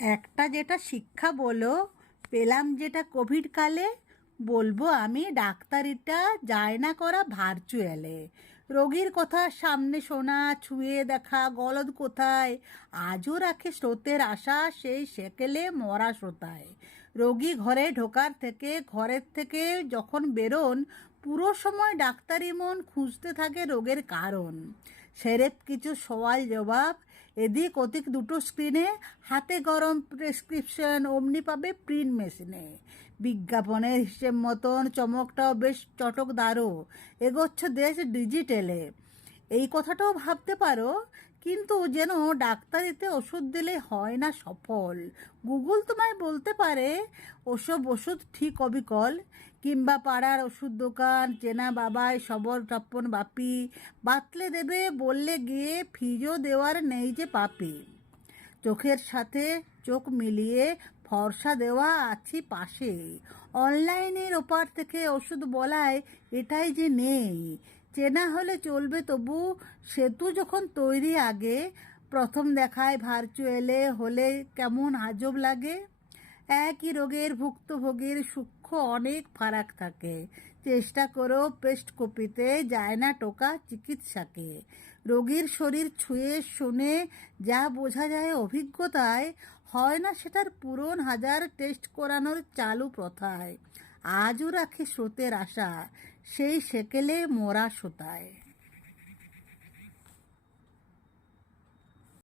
একটা যেটা শিক্ষা বলো, পেলাম যেটা কোভিড কালে, বলব আমি ডাক্তারিটা যায় না করা ভার্চুয়ালে রোগীর কথা সামনে শোনা, ছুঁয়ে দেখা, গলদ কোথায়, আজও রাখে স্রোতের আশা সেই সেকেলে মরা শ্রোতায় রোগী ঘরে ঢোকার থেকে, ঘরের থেকে যখন বেরোন পুরো সময় ডাক্তারি মন খুঁজতে থাকে রোগের কারণ। সেরেপ কিছু সওয়াল জবাব, এদিক ওদিক দুটো স্ক্রিনে হাতে গরম প্রেসক্রিপশন অমনি পাবে প্রিন্ট মেশিনে বিজ্ঞাপনের হিসেব মতন চমকটাও বেশ চটকদারও। এগোচ্ছে দেশ ডিজিটালে এই কথাটাও ভাবতে পারো, কিন্তু যেন ডাক্তারিতে ওষুধ দিলে হয় না সফল। গুগল তোমায় বলতে পারে, ওসব ওষুধ ঠিক অবিকল। কিংবা পাড়ার ওষুধ দোকান, চেনা বাবাই, সবর টপ্পন বাপি, বাতলে দেবে, বললে গিয়ে ফিজও দেওয়ার নেই যে পাপি। চোখের সাথে চোখ মিলিয়ে ফর্সা দেওয়া আছি পাশে। অনলাইনের ওপার থেকে ওষুধ বলায় এটাই যে নেই। চেনা হলে চলবে, তবু সেতু যখন তৈরি আগে, প্রথম দেখায় ভার্চুয়ালে হলে কেমন আজব লাগে। একই রোগের ভুক্তভোগীর সূক্ষ্ম অনেক ফারাক থাকে। চেষ্টা করেও পেস্ট কপিতে যায় না টোকা চিকিৎসাকে। রোগীর শরীর ছুঁয়ে শুনে যা বোঝা যায় অভিজ্ঞতায়, হয় না সেটার পূরণ হাজার টেস্ট করানোর চালু প্রথায়। আজও রাখে স্রোতের আশা সেই সেকেলে মোরা সোতায়।